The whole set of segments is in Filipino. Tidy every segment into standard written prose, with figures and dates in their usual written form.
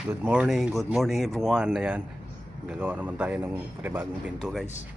Good morning everyone. Ayan, gagawa naman tayo ng panibagong pinto guys.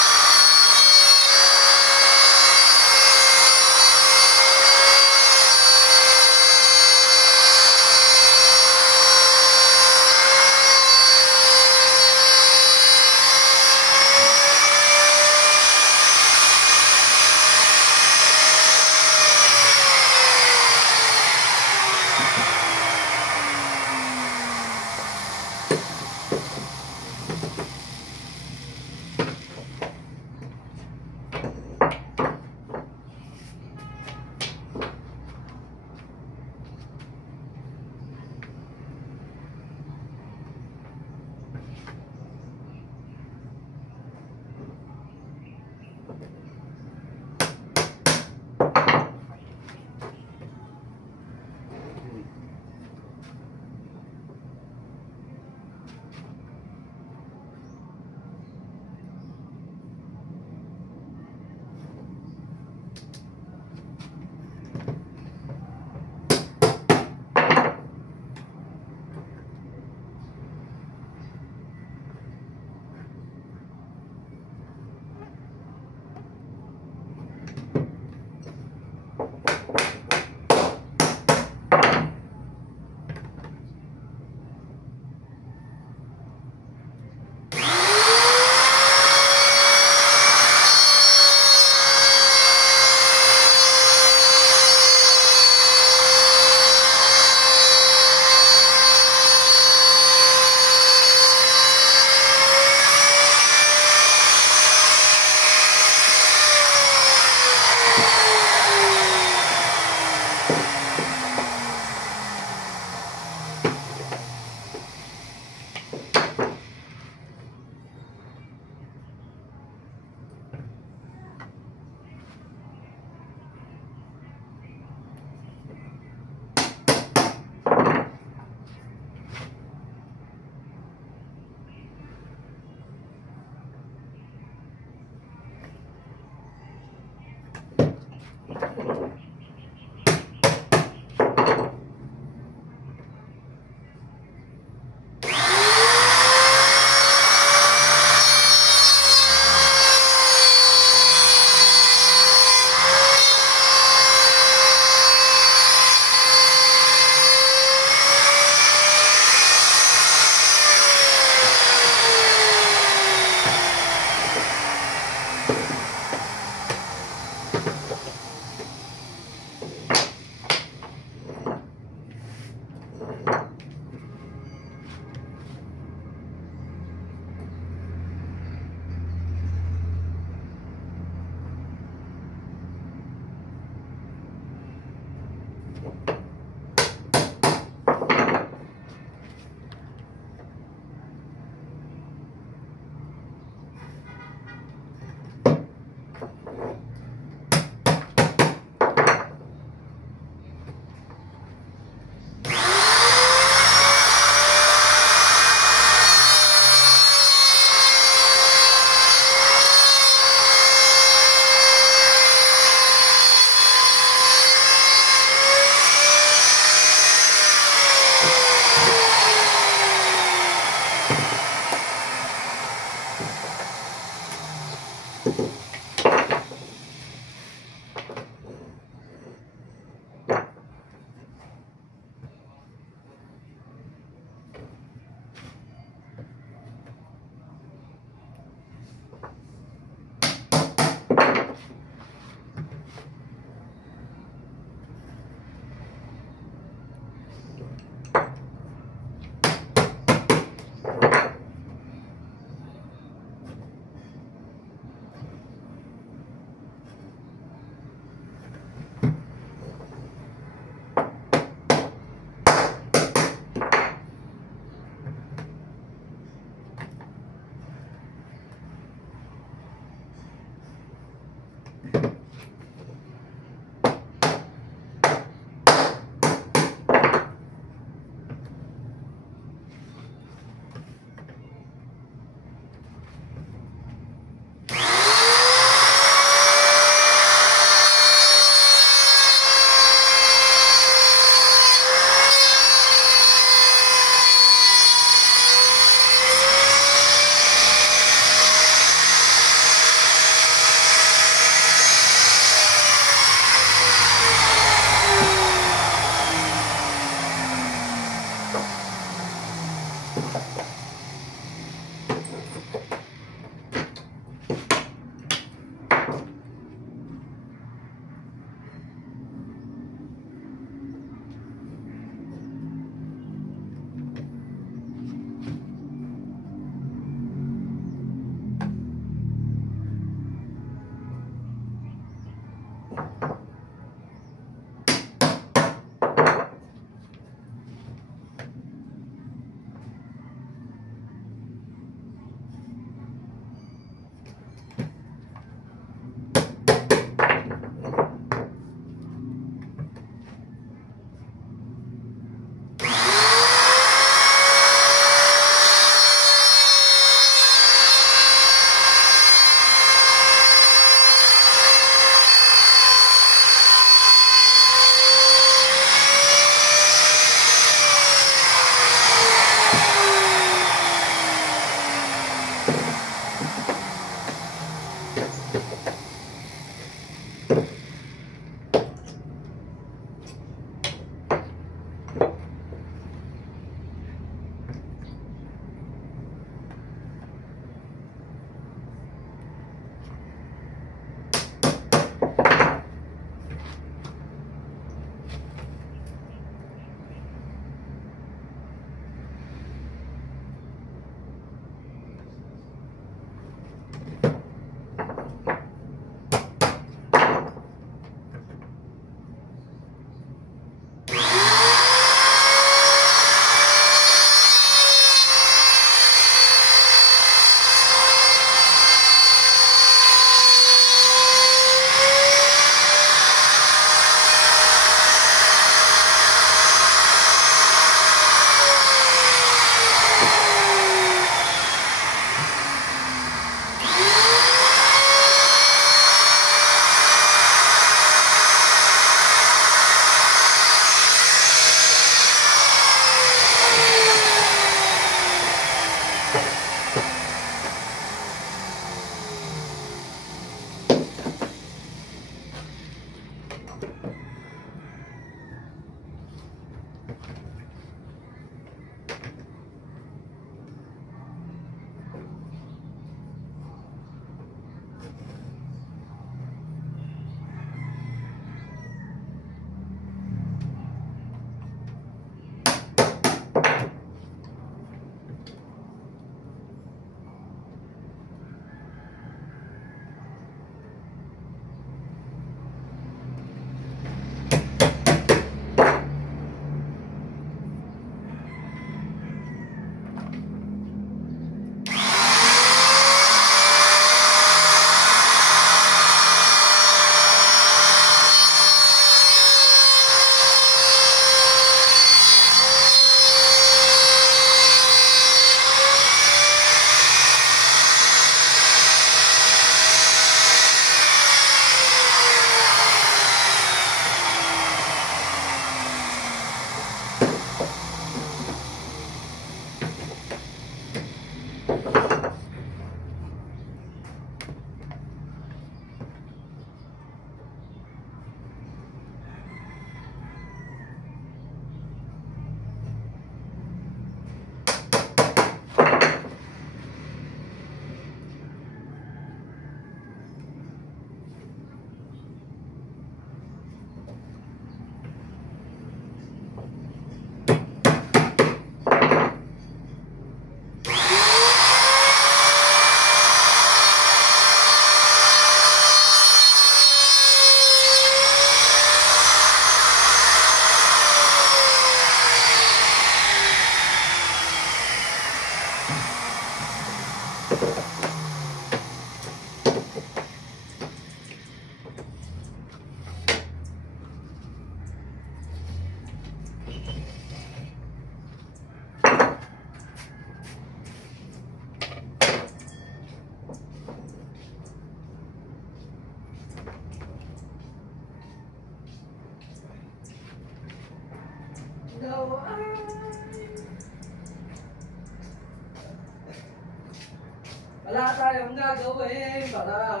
Wala tayong gagawin para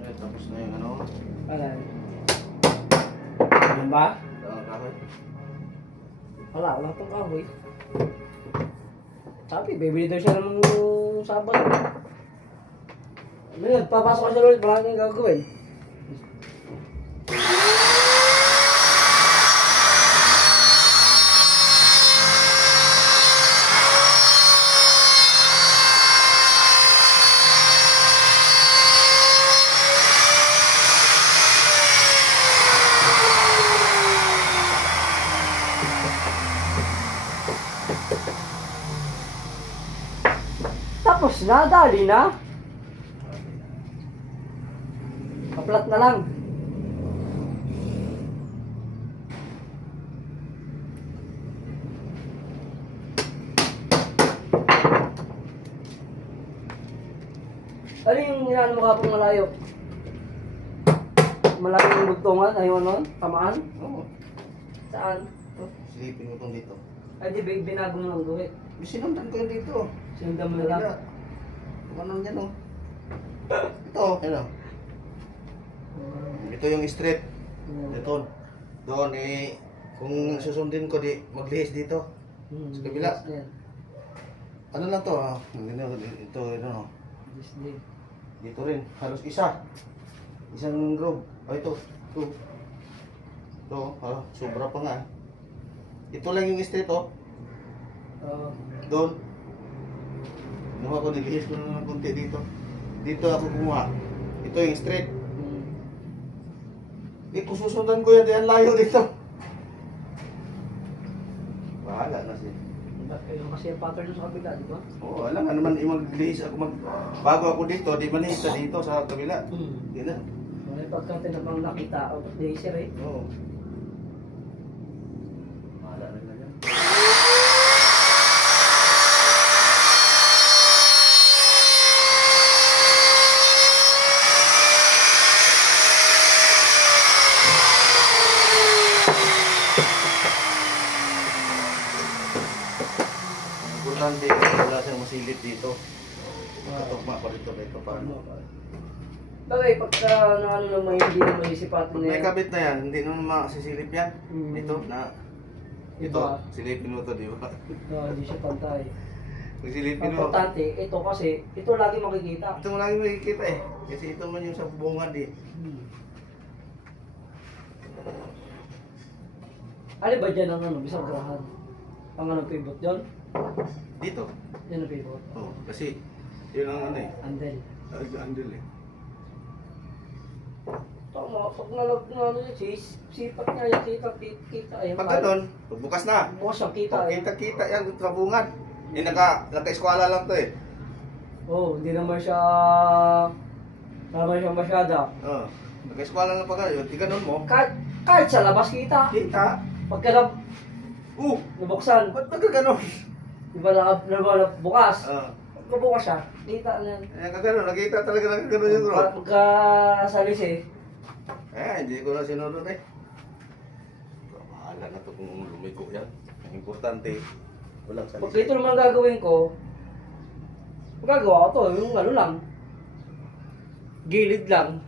Ay, tapos na yung ano. wala. Ano ba? Kahoy. Wala pong kahoy. Sabi, bibili daw siya ng Sabado. Ano yun, papasok ka siya ulit, wala nang gagawin. Tapos na, dali na. Kaplat na lang. Ano yung inaan mo kapong malayo? Malayo yung bugtungan, ayun nun? Tamaan? Oo. Saan? Silipin mo itong dito. Ay di binago mo lang guhit. Sinundan ko yun dito. Sinundan mo na lang. Ano yan o? Ito, ano? Ito yung straight. Ito. Doon eh, kung susundin ko di maglihis dito. Sa kabila. Ano lang to ah? Ito, ano? Dito rin. Halos isa. Isang groove. Oh, ito. Ito. Ito, sobra pa nga. Ito lang yung straight oh. Doon. Nakuha ko, nilihis ko na ng konti dito. Dito ako kumuha. Ito yung straight. Kung susundan ko yan, diyan layo dito. Bahala na siya. Kasi yung pattern sa kabila, di ba? Oo, alam nga naman, maglihis ako, bago ako dito, di manihis na dito sa kabila. Hindi na. May pagkante na bang nakita, out of laser eh. Oo. Bahala na yan. Importante, wala siyang masilip dito. Katugma pa dito, paano? Bagay, pagka ano naman hindi naman isipatin Pag na may kabit na yan, hindi naman masisilip yan. Ito, na... Ito, Iba. silipin mo to, di ba? Hindi siya pantay. Pag silipin Ang mo, importante, ito kasi, ito lagi makikita. ito mo lagi makikita eh. Kasi ito man yung sa bungad eh. Ano ba dyan ang ano, bisang grahan? Ang ano pivot yun? Dito. Yan ang pivot. Oh, kasi yun ang ano eh. Andel. Andil eh. Tama, pag nalag na ano yun, sipat niya yung kita. Ayun, Pag ganun, pagbukas na. bukas siyang kita. Pag kita yan sa bungad. Eh, naka-eskwala lang to eh. Oo, hindi naman siya masyada. Oh, naka-eskwala lang pag ganun. Di ganun mo. Kahit sa labas kita. Kita. Pagka nabuksan, Ba't ganun? di ba bukas? Oh. Pagka bukas siya, kita na yan. Eh, kagano, nakita talaga nakagano yung bro. Pagka salis eh. Hindi ko na sinunod eh. Bahala na to kung lumiko yan. Ang importante, walang salisa. Pag ito naman gagawin ko, magagawa ko to, yung ano lang. Gilid lang.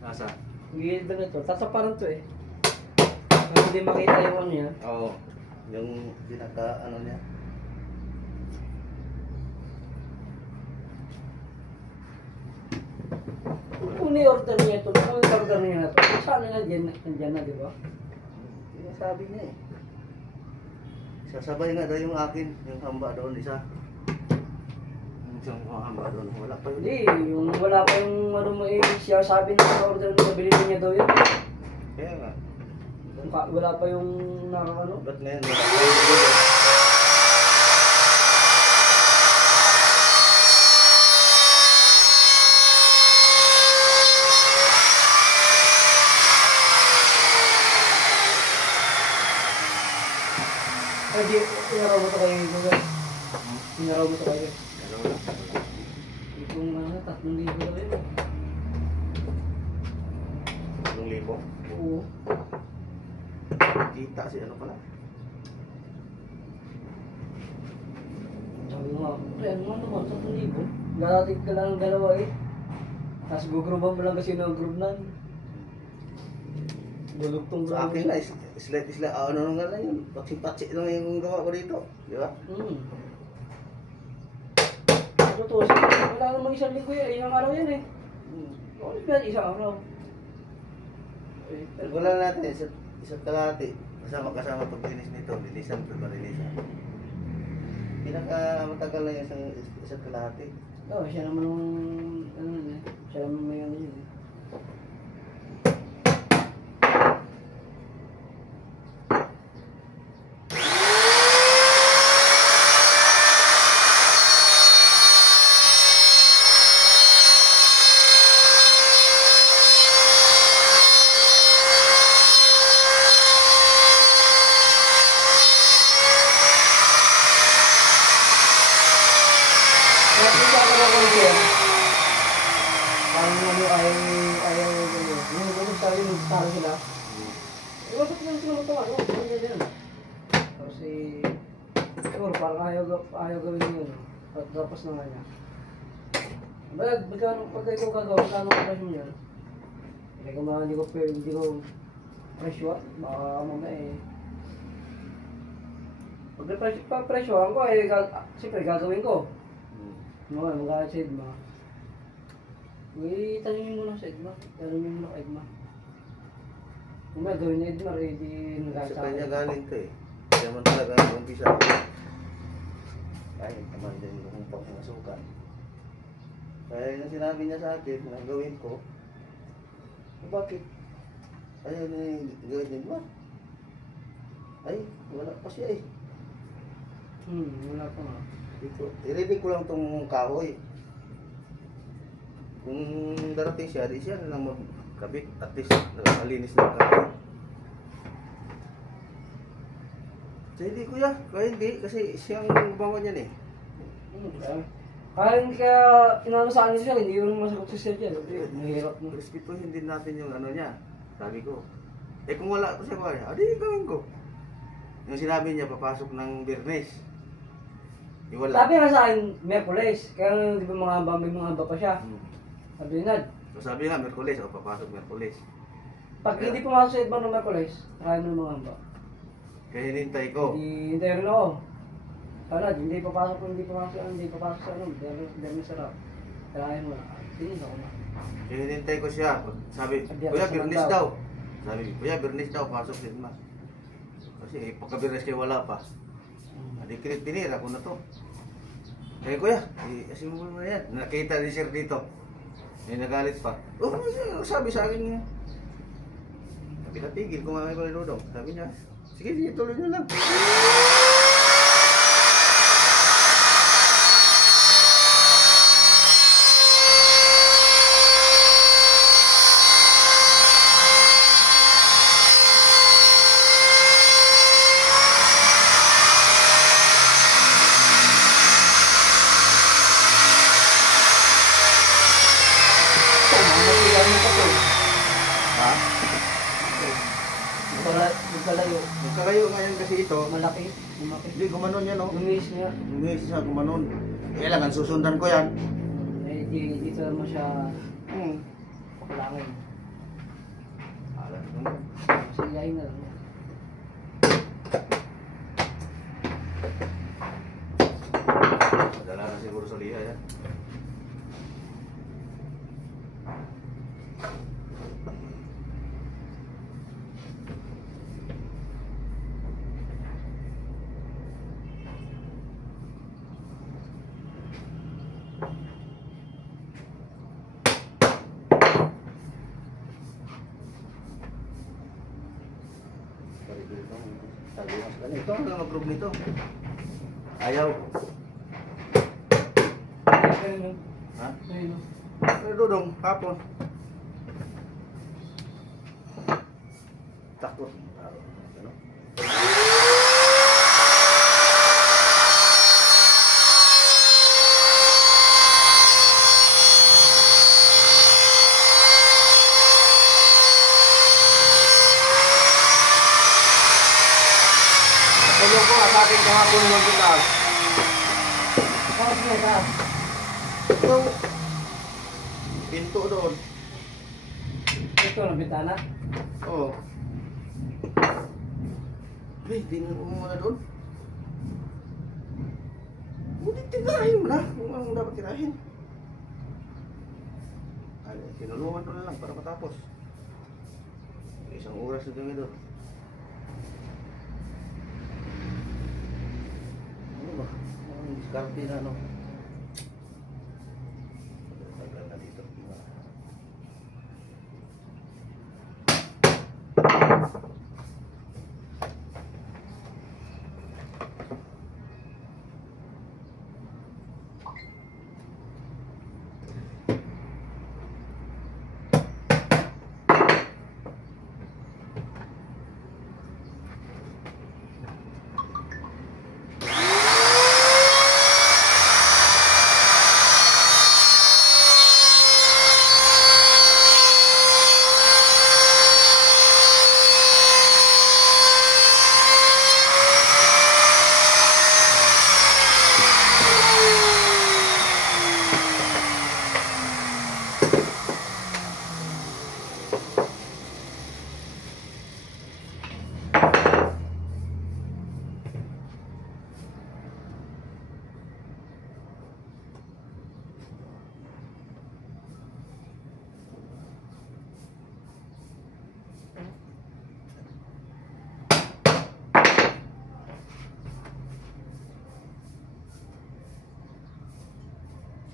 Nasa? Gilid lang ito. Tataparan to eh. Para hindi makita yung ano niya. Oo. Yung pinaka ano niya. Kung ni-order niya ito, kung ni-order niya na ito, sana na dyan na, di ba? Sinasabi niya eh. Sasabay nga daw yung akin, yung hamba doon isa. Yung hamba doon, wala pa yun. Hindi, yung wala pa yung ano mo eh, siya sabi na sa order na nabili niya daw yun. Kaya nga. Wala pa yung ano. Ba't ngayon? Wala pa yun. Pwede, inaraw mo ito kayo, Google. Inaraw mo ito kayo. Ano lang? Itong 3,000 na kayo. 1,000. Oo. Kita si ano pala. Sabi mo nga, ano naman, 3,000? Narating ka lang ng dalawa eh. Tapos gugruban mo lang kasi ng group nan. Gulugtong Sa akin na, isla, ano nga lang yun. Patsi-patsi lang yung gawa ko dito. Di ba? Totoo, wala namang isang linggo yan, isang araw yan eh. Ulit ba isang araw? Wala natin, isa't kalahati. Kasama pag-linis nito, linisan ito, malinisan. Matagal na yung isa't kalahati. Oo, siya naman yung, siya naman may ano yun eh. Talo sila. Bakit lang sila matawa? Tapos siguro parang ayaw gawin yun. Tapos na nga niya. Pagka ikaw gagawin, magkano ang presyo niya? Hindi ko presyo. Baka mamaya pag presyohan ko, siyempre gagawin ko. Mga sa Edma. Tanong nyo muna sa Edma. Tanong nyo muna sa Edma. Kung may gawin ni Edmar, di nagkasa. Sa kanya galing to eh. Kaya man talaga ang umpisa. Kahit naman din yung pangasukan. Kaya yung sinabi niya sa akin na gawin ko, bakit? Ayaw na gawin ni Edmar. Ay, wala pa siya eh. Wala pa nga. I-ready ko lang tong kahoy. Kung darating siya, di siya na lang magkabit. At least, nakalinis ng kahoy. So, hindi kuya. Kaya hindi. Kasi siyang bawa niyan eh. Kaya hindi kaya inano sa akin siya, hindi yung masagot sa siya dyan. Mahirap mo. Respetuhin din natin yung ano niya. Sabi ko. Kung wala ko siya kaya, adi gawin ko. Yung sinabi niya, papasok ng Biyernes. Yung wala. Sabi nga sa akin, Merkules. Kaya di ba may mga haba pa siya. Sabi nga. So sabi nga, Merkules. O papasok Merkules. Pag hindi pumasok sa Edmar ng Merkules, kaya mo ng mga haba. Kaya hinintay ko. Hintay rin ako. Kaya hindi papasok sa ano. Dahil sarap. Kaya mo na. Tingin ako na. Kaya hinintay ko siya. Sabi, Kuya, Biyernes daw. Sabi, Kuya, Biyernes daw. Pasok si Edmar. Kasi pagka-Biyernes kayo wala pa. Tinira ko na to. Kaya Kuya, asin mo na yan. Nakita ni Sir dito. May nagalit pa. Oh, sabi sa akin niya. Pinatigil ko nga kay Dodong. Sabi niya, sige, tuloy nyo lang. Magkakayo ngayon kasi ito. Malaki. Hindi, gumanon yan, no? Lumis niya. Lumis siya, gumanon. Kailangan susundan ko yan. Dito mo siya pakulangin. Alam mo. Sigayin na lang. Madala na siguro sa liha yan. Ito ang mag-group nito. Ayaw. Ha? Pero Dodong, hapon. Takot. Ano? nga sa akin kahapon yung taas. Tapos na taas. Yung pinto doon. Ito na bintana. Oo. Ay, tingnan mo muna doon. Hindi tirahin mo na. Kung ano dapat tirahin. Ay, tinulungan ko na lang para matapos. Isang oras na kami doon. Ano ba? Ang diskarte na ano? Tagal na dito.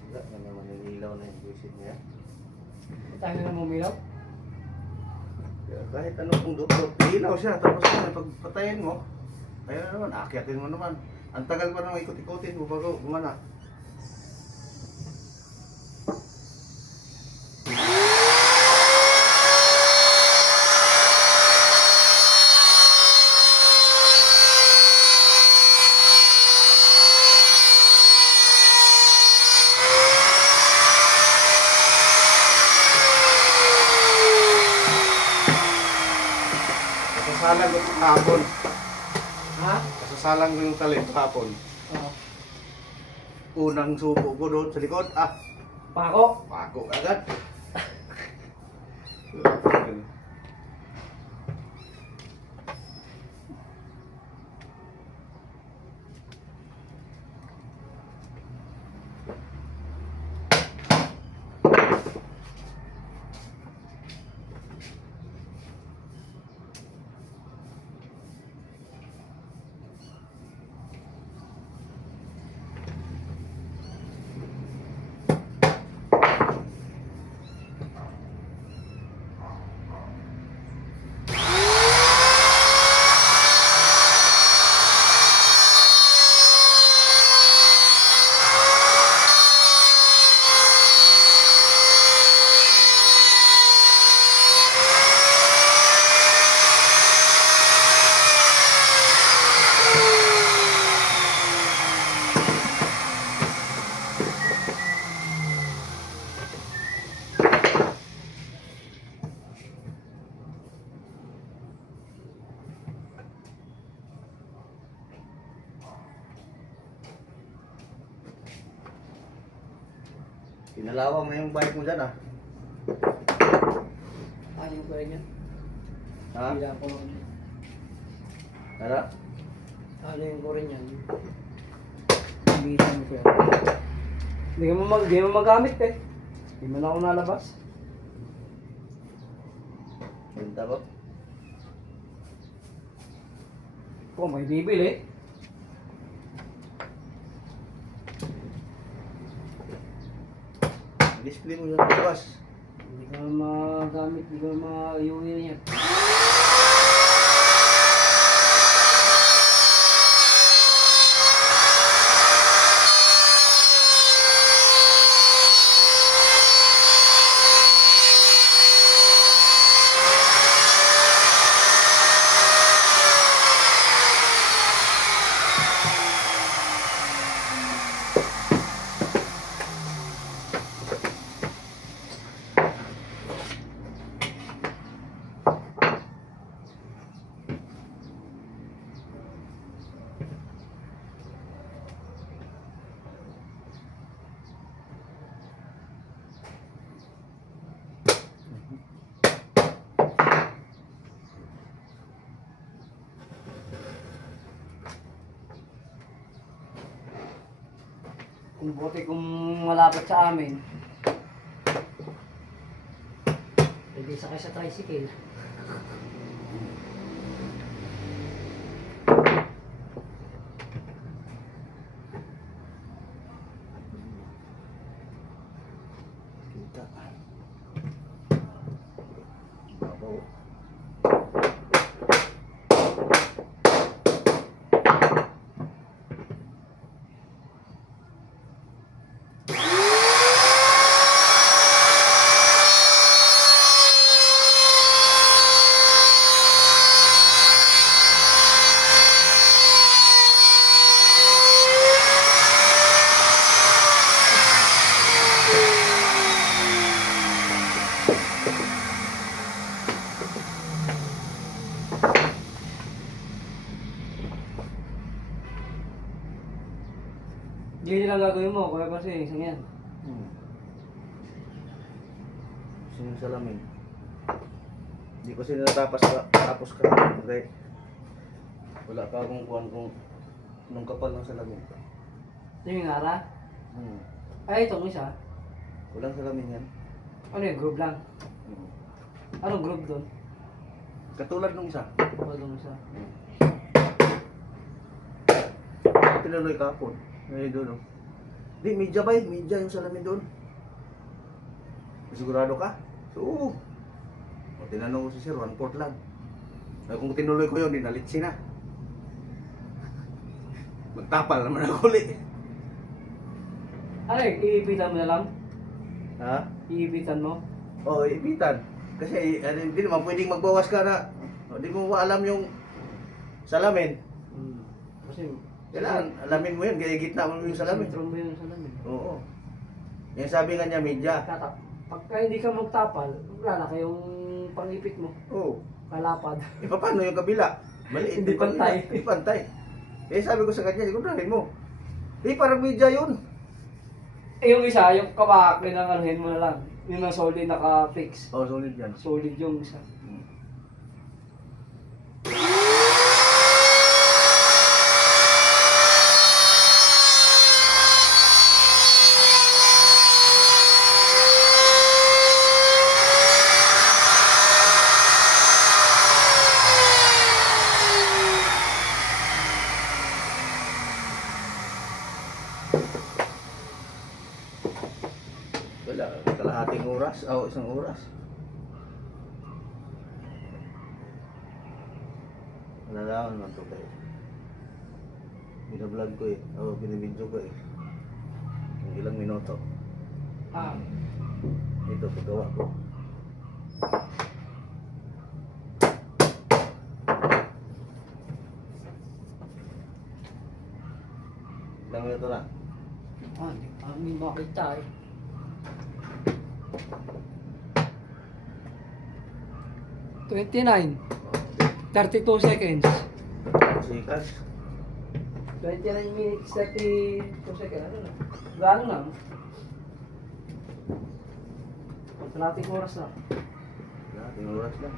Sila na naman nililaw na yung buisit niya. Tayo na mumilaw. Kaya kahit ano kung dukot, ilaw siya. Tapos pag patayin mo, ayun na naman, akyatin mo naman. Ang tagal pa naman ikot-ikotin mo bago gumana. Kasasalang ko kahapon. Ha? Kasasalang ko yung talent kahapon. Oo. Unang subo ko doon sa likod. Pako. Pako agad. Pinalawang na yung bike mo dyan Ano yung kaya niya? Ha? Bilang ko lang niya. Tara? Ano yung kore niyan? Bilang ko yan. Hindi mo magamit eh. Hindi mo na ako nalabas. Punta ba? Kung may bibili. Display mo sa labas. Hindi ko na magamit, hindi ko na ma-iuwi niya. Buti kung malapit sa amin. Pwede sakay sa tricycle. Kita. Babaw. Ganyan lang gagawin mo, kuya kasi isang yan. Sino yung salamin? Hindi ko sila tapos ka. Right? Wala pa akong kuhan kung nung kapal ng salamin. Ito yung ara? Hmm. Ay, itong isa. Walang salamin yan. Ano yung group lang? Hmm. Anong group doon? Katulad nung isa. Walang isa. Tinuloy kapon. Ngayon doon, oh. Di, media ba eh? Media yung salamin doon. Sigurado ka? So, oo. O, tinanong ko si Sir, 1/4 lang. Ay, kung tinuloy ko yun, dinalitsi na. Magtapal naman ako ulit. Ano yung iipitan mo na lang? Ha? Iipitan mo? Oo, ipitan. Kasi, hindi naman pwedeng magbawas ka na. Hindi mo alam yung salamin. Kasi Kailangan, alamin mo yun, kaya gitna mo yung salamin. sentro mo yung salamin. Oo. Yung sabi nga niya, media. Pagka hindi ka magtapal, wala na kayong pangipit mo. Oo. Kalapad. E paano yung kabila? Maliit. Hindi pantay. Hindi pantay. Eh sabi ko sa kanya, siguraduhin mo. Parang media yun. Eh yung isa, yung kabak, pinangaluhin mo na lang. Yun ang solid naka-fix. Oh, solid yan. Solid yung isa. Wala, kalahating oras, isang oras. Wala lang naman ito kayo. Binablog ko eh, binibidyo ko eh. Yung ilang minuto. Ito, paggawa ko. Ilang minuto na? Hindi kami makita eh. 29. 32 seconds. Sikas. 29 minutes, 32 seconds. Ano na? Gaano lang? Kalating oras lang. Kalahating oras lang.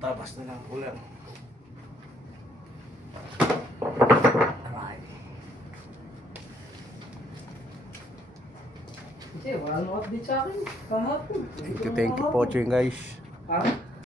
Tapos na lang ulan. Kasi wala nang update sa akin kahapon. Thank you po, guys. Ha?